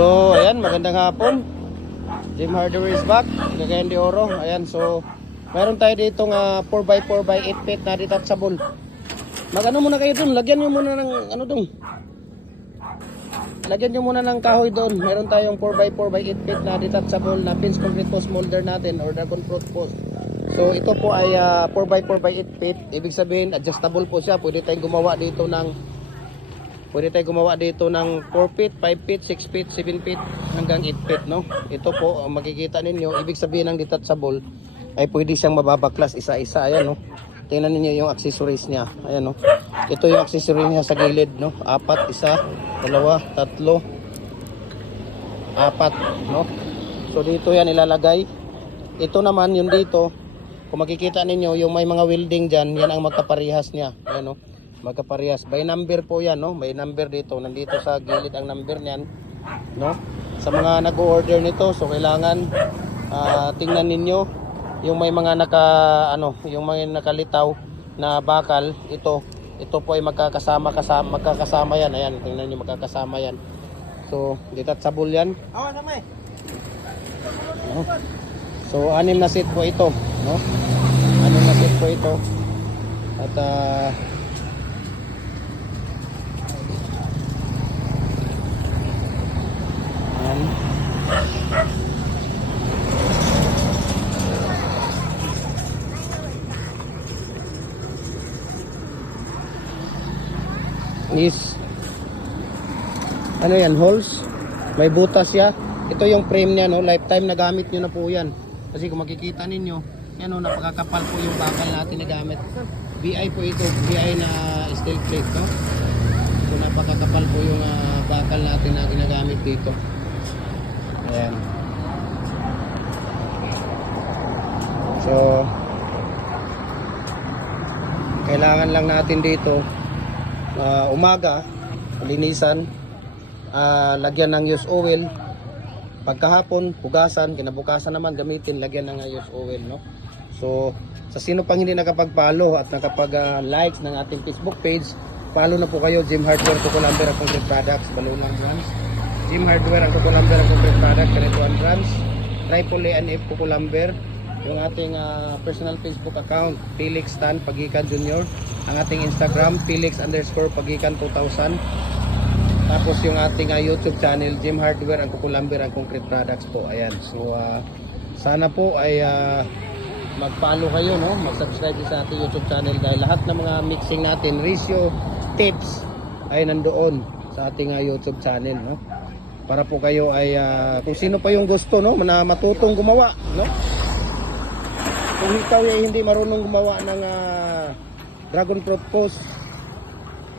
So, ayan, magandang hapon. Jim Hardware is back. Cagayan de Oro. Ayan, so, meron tayo dito nga 4x4 by 8 feet na detachable. Mag ano muna kayo dun, lagyan nyo muna ng ano dun. Lagyan nyo muna ng kahoy doon. Meron tayong 4x4 by 8 feet na detachable na pins concrete post molder natin or dragon fruit post. So ito po ay ah, 4x4 by 8 feet. Ibig sabihin adjustable po siya. Pwede tayong gumawa dito ng Pwede tayong gumawa dito ng 4 feet, 5 feet, 6 feet, 7 feet hanggang 8 feet, no? Ito po, makikita ninyo, ibig sabihin ng detachable ay pwede siyang mababaklas isa-isa, ayan, no? Tingnan ninyo yung accessories niya, ayan, no? Ito yung accessories niya sa gilid, no? Apat, isa, dalawa, tatlo, apat, no? So dito yan ilalagay. Ito naman yung dito, kung makikita ninyo, yung may mga welding dyan, yan ang magkaparehas niya, ayan, no? Magkaparehas. By number po yan, no? May number dito. Nandito sa gilid ang number niyan, no? Sa mga nag-order nito, so kailangan ah, tingnan ninyo yung may mga naka ano, yung mga nakalitaw na bakal, ito ito po ay magkakasama kasama magkakasama yan. Ayan, tingnan niyo magkakasama yan. So, yan. Awan na may. No? So, anim na set po ito, no? Anim na set po ito. At ah ayan. Is ano yan holes? May butas siya. Ito yung frame niya no? Lifetime na gamit nyo na po yan. Kasi kung makikita ninyo yan o napakakapal po yung bakal natin na gamit. BI po ito. BI na steel plate no? So napakakapal po yung ah, bakal natin na ginagamit dito. Ayan. So kailangan lang natin dito ah, umaga linisan ah, lagyan ng used oil. Pagkahapon hugasan kinabukasan naman gamitin lagyan ng used oil no? So sa sino pang hindi nakapag-follow at nakapag ah, likes ng ating Facebook page follow na po kayo Jim Hardware Lumber at Concrete Products Balunang Brands. Jim Hardware ang Lumber at Concrete Products Kanituan Brands. Triple A and F Coco Lumber yung ating ah, personal Facebook account Felix Tan Pagikan Jr. ang ating Instagram Felix underscore Pagikan 2000 tapos yung ating ah, YouTube channel Jim Hardware ang Kukulamber ang Concrete Products po. Ayan. So ah, sana po ay ah, mag-follow kayo no? Mag-subscribe sa ating YouTube channel dahil lahat ng mga mixing natin ratio tips ay nandoon sa ating ah, YouTube channel no? Para po kayo ay ah, kung sino pa yung gusto no? Na matutong gumawa no kung ikaw ay hindi marunong gumawa ng ah, dragon fruit post,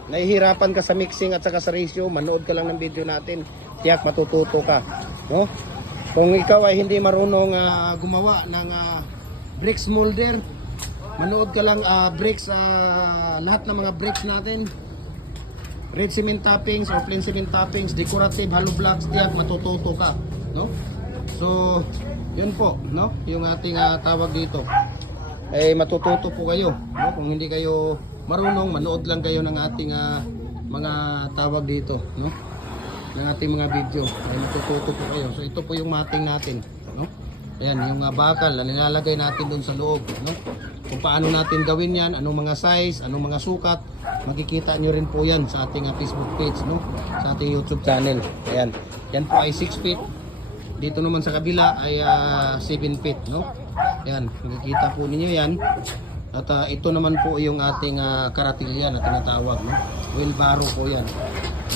nahihirapan ka sa mixing at saka sa ratio, manood ka lang ng video natin, tiyak matututo ka. No? Kung ikaw ay hindi marunong ah, gumawa ng ah, bricks molder, manood ka lang ah, bricks, ah, lahat ng mga bricks natin, red cement toppings or plain cement toppings, decorative, hollow blocks, tiyak matututo ka. No? So, yun po, no? Yung ating ah, tawag dito. Eh matututo po kayo, no? Kung hindi kayo marunong, manood lang kayo ng ating ah, mga tawag dito, no? Ng ating mga video. Ay matututo po kayo. So ito po yung mating natin, no? Ayan, yung uh, bakal na nilalagay natin doon sa loob, no? Kung paano natin gawin yan, anong mga size, anong mga sukat, makikita nyo rin po yan sa ating ah, Facebook page, no? Sa ating YouTube channel. Ayan. Yan po ay 6 feet dito naman sa kabila ay ah, 7 feet, no? Yan, nakikita po ninyo yan. At ah, ito naman po yung ating uh, karatilya na tinatawag, no? Wheelbarrow po yan.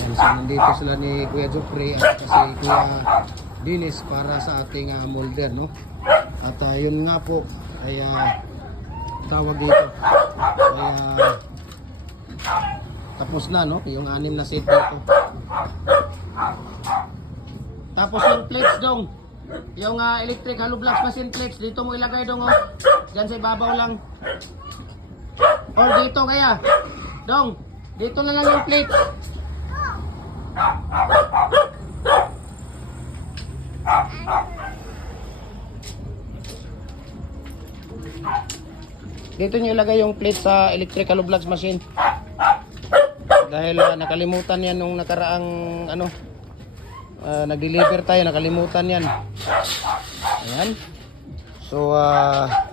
Yan, so nandito sila ni Kuya Jopre at kasi Kuya Dinis para sa ating ah, molder, no? At ah, yun nga po ay ah, tawag dito. Ay ah, tapos na, no? Yung anim na set dito. Tapos yung plates dong. Yung ah, electric hollow blocks machine plates, dito mo ilagay dong oh. Diyan sa ibabaw lang. Or dito kaya. Dong, dito na lang yung plates. Dito nyo ilagay yung plate sa electric hollow blocks machine. Dahil ah, nakalimutan yan nung nakaraang ano ah, nag-deliver tayo, nakalimutan yan. Ayan. So, ah,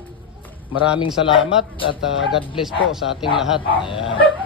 maraming salamat at ah, God bless po sa ating lahat. Ayan.